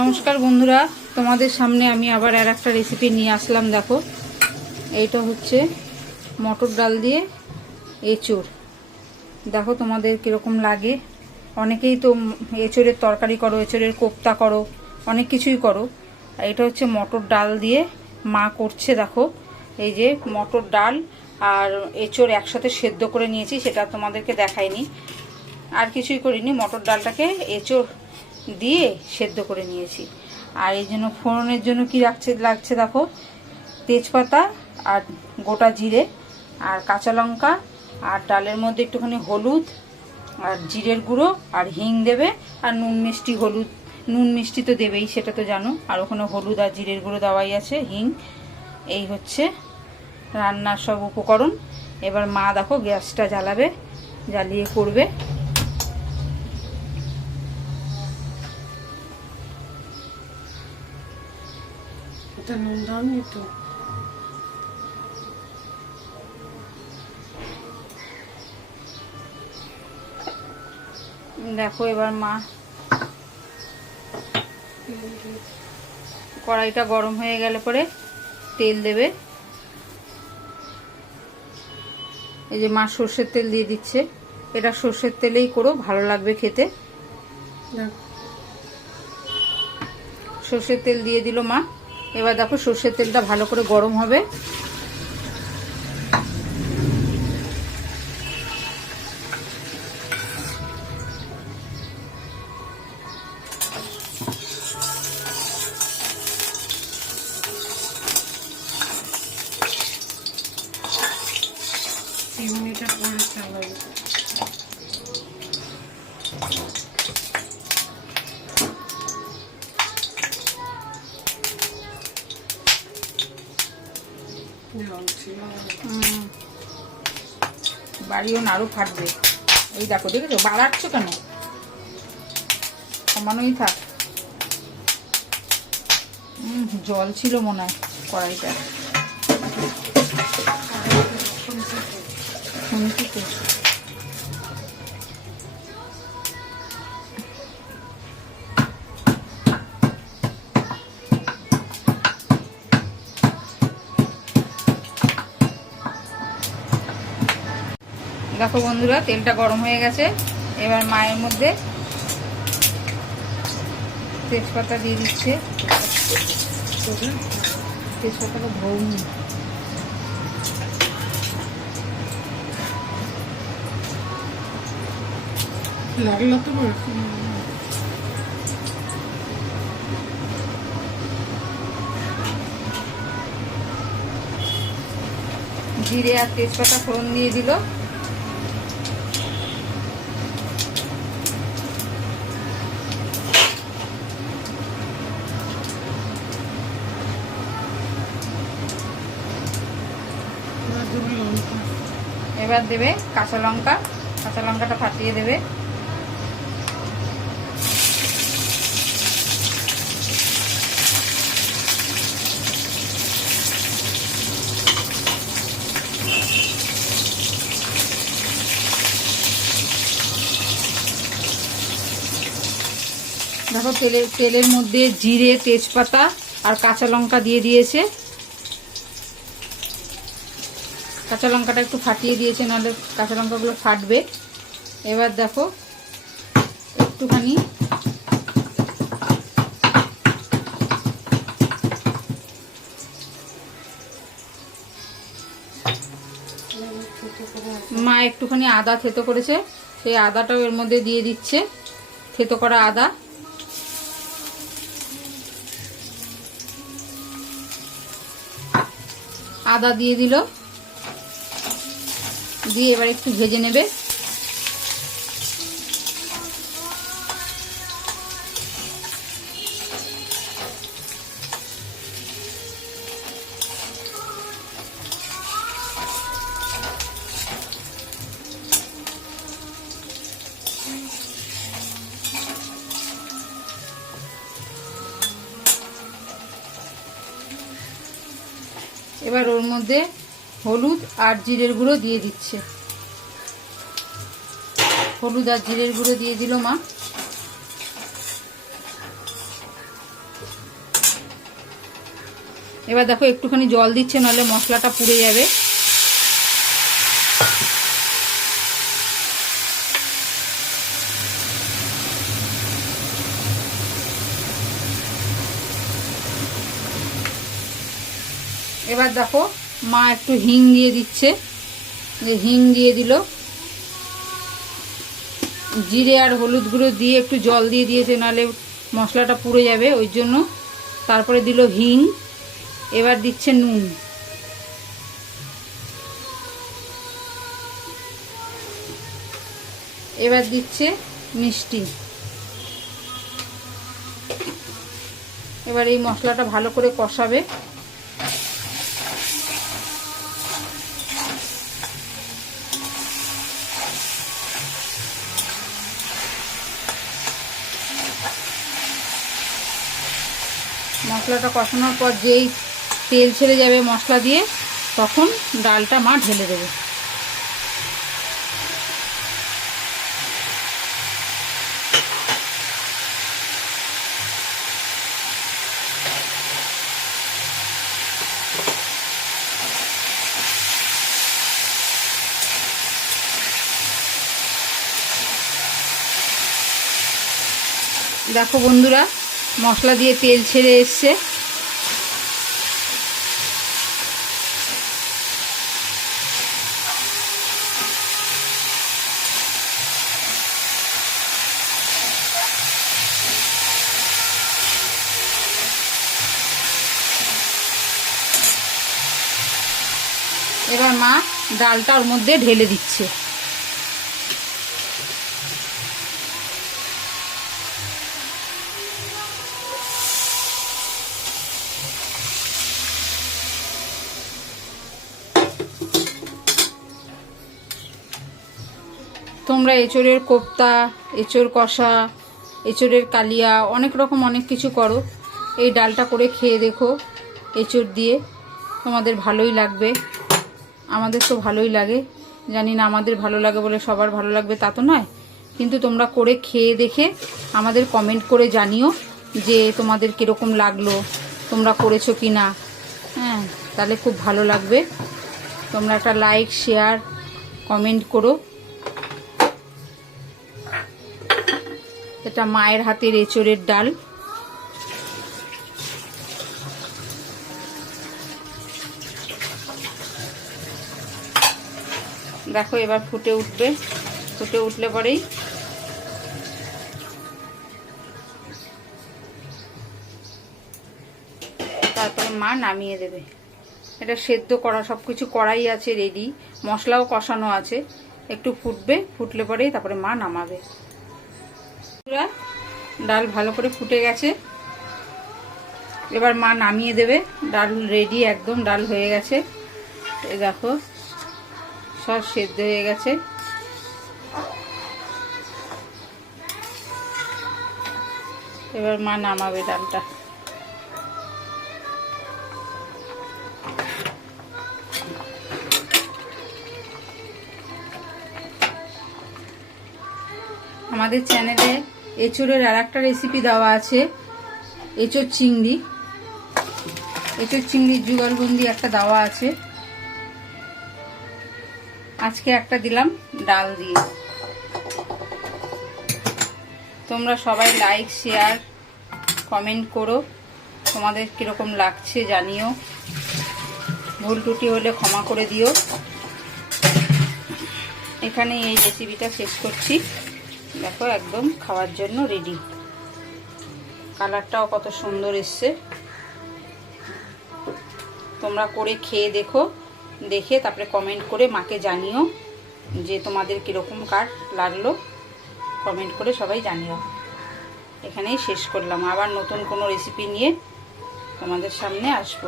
নমস্কার বন্ধুরা, তোমাদের সামনে আমি আবার আর একটা রেসিপি নিয়ে আসলাম, দেখো। এইটা হচ্ছে মটর ডাল দিয়ে এঁচোড়। দেখো তোমাদের কীরকম লাগে। অনেকেই তো এঁচোড়ের তরকারি করো, এঁচোড়ের কোপ্তা করো, অনেক কিছুই করো। এটা হচ্ছে মটর ডাল দিয়ে মা করছে, দেখো। এই যে মটর ডাল আর এঁচোড় একসাথে সেদ্ধ করে নিয়েছি, সেটা তোমাদেরকে দেখাইনি। আর কিছুই করিনি, মটর ডালটাকে এঁচোড় দিয়ে সেদ্ধ করে নিয়েছি। আর এই জন্য ফোড়নের জন্য কি রাখছে লাগছে দেখো? তেজপাতা আর গোটা জিরে আর কাঁচা লঙ্কা আর ডালের মধ্যে একটুখানি হলুদ আর জিরের গুঁড়ো আর হিং দেবে আর নুন মিষ্টি হলুদ। নুন মিষ্টি তো দেবেই, সেটা তো জানো। আর ওখানে হলুদ আর জিরের গুঁড়ো দেওয়াই আছে, হিং। এই হচ্ছে রান্নার সব উপকরণ। এবার মা দেখো গ্যাসটা জ্বালাবে, জ্বালিয়ে করবে। এটা নুন দাওনি তো দেখো এবার মা কড়াইটা গরম হয়ে গেলে পরে তেল দেবে। এই যে মা সর্ষের তেল দিয়ে দিচ্ছে। এটা সর্ষের তেলেই করো ভালো লাগবে খেতে। সর্ষের তেল দিয়ে দিল মা। এবার দেখো সর্ষের তেলটা ভালো করে গরম হবে। বাড়িও নাড়ু ফাটবে। এই দেখো, দেখেছ? বাড়াচ্ছ কেন? সমানই থাক। জল ছিল মনে হয় কড়াইটা শুনছি দেখো বন্ধুরা তেলটা গরম হয়ে গেছে। এবার মায়ের মধ্যে তেজপাতা দিয়ে দিচ্ছে। তেজপাতাটা ভৌম লাগল তো জিরে আর তেজপাতা ফোড়ন দিয়ে দিল। এবার দেবো কাঁচা লঙ্কা। কাঁচা লঙ্কাটা ফাটিয়ে দেবে। দেখো তেলের তেলের মধ্যে জিরে, তেজপাতা আর কাঁচা লঙ্কা দিয়ে দিয়েছে। কাঁচা লঙ্কাটা একটু ফাটিয়ে দিয়েছে, নাহলে কাঁচা লঙ্কাগুলো ফাটবে। এবার দেখো, একটুখানি মা একটুখানি আদা থেতো করেছে, সেই আদাটাও এর মধ্যে দিয়ে দিচ্ছে, থেতো করা আদা। আদা দিয়ে দিল। দিয়ে এবার একটু ভেজে নেবে। এবার ওর মধ্যে হলুদ আর জিরের গুঁড়ো দিয়ে দিচ্ছে। হলুদ আর জিরের গুঁড়ো দিয়ে দিল মা। এবার দেখো একটুখানি জল দিচ্ছে, নাহলে মশলাটা পুড়ে যাবে। এবার দেখো মা একটু হিং দিয়ে দিচ্ছে। হিং দিয়ে দিল। জিরে আর হলুদ গুঁড়ো দিয়ে একটু জল দিয়ে দিয়েছে, নাহলে মশলাটা পুড়ে যাবে, ওই জন্য। তারপরে দিল হিং। এবার দিচ্ছে নুন। এবার দিচ্ছে মিষ্টি। এবার এই মশলাটা ভালো করে কষাবে। মশলাটা কষানোর পর যেই তেল ছেড়ে যাবে মশলা দিয়ে, তখন ডালটা মা ঢেলে দেবে। দেখো বন্ধুরা মশলা দিয়ে তেল ছেড়ে এসছে। এবার মা ডালটা ওর মধ্যে ঢেলে দিচ্ছে। তোমরা এঁচড়ের কোপ্তা, এঁচড় কষা, এঁচড়ের কালিয়া, অনেক রকম অনেক কিছু করো। এই ডালটা করে খেয়ে দেখো এঁচড় দিয়ে। তোমাদের ভালোই লাগবে। আমাদের তো ভালোই লাগে। জানি না আমাদের ভালো লাগে বলে সবার ভালো লাগবে তা তো নয়। কিন্তু তোমরা করে খেয়ে দেখে আমাদের কমেন্ট করে জানিও যে তোমাদের কীরকম লাগল, তোমরা করেছ কি না হ্যাঁ তাহলে খুব ভালো লাগবে। তোমরা একটা লাইক শেয়ার কমেন্ট করো। এটা মায়ের হাতের এঁচড়ের ডাল। দেখো এবার ফুটে উঠবে। ফুটে উঠলে পরেই তারপরে মা নামিয়ে দেবে। এটা সেদ্ধ করা সব কিছু করাই আছে রেডি মশলাও কষানো আছে। একটু ফুটবে, ফুটলে পরেই তারপরে মা নামাবে। ডাল ভালো করে ফুটে গেছে। এবার মা নামিয়ে দেবে। ডাল রেডি একদম ডাল হয়ে গেছে। দেখো, সব সেদ্ধ হয়ে গেছে। এবার মা নামাবে ডালটা। আমাদের চ্যানেলে এঁচোড়ের আর একটা রেসিপি দেওয়া আছে। এঁচোড় চিংড়ি। এঁচোড় চিংড়ির যুগলবন্দি একটা দেওয়া আছে। আজকে একটা দিলাম, ডাল দিয়ে। তোমরা সবাই লাইক শেয়ার কমেন্ট করো। তোমাদের কীরকম লাগছে জানিও। ভুল টুটি হলে ক্ষমা করে দিও। এখানে এই রেসিপিটা শেষ করছি। দেখো, একদম খাওয়ার জন্য রেডি কালারটাও কত সুন্দর এসছে। তোমরা করে খেয়ে দেখো, দেখে তারপরে কমেন্ট করে মাকে জানিও যে তোমাদের কীরকম কার লাগল। কমেন্ট করে সবাই জানিও। এখানেই শেষ করলাম। আবার নতুন কোনো রেসিপি নিয়ে তোমাদের সামনে আসব।